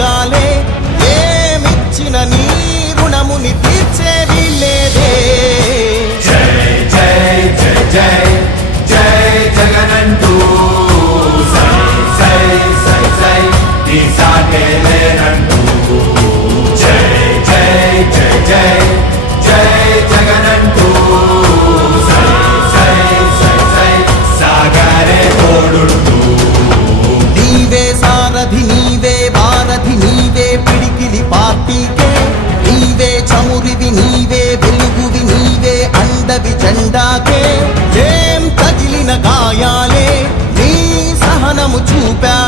మార్గాలే ఏమిచ్చిన నీ రుణముని చూపా.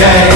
నీ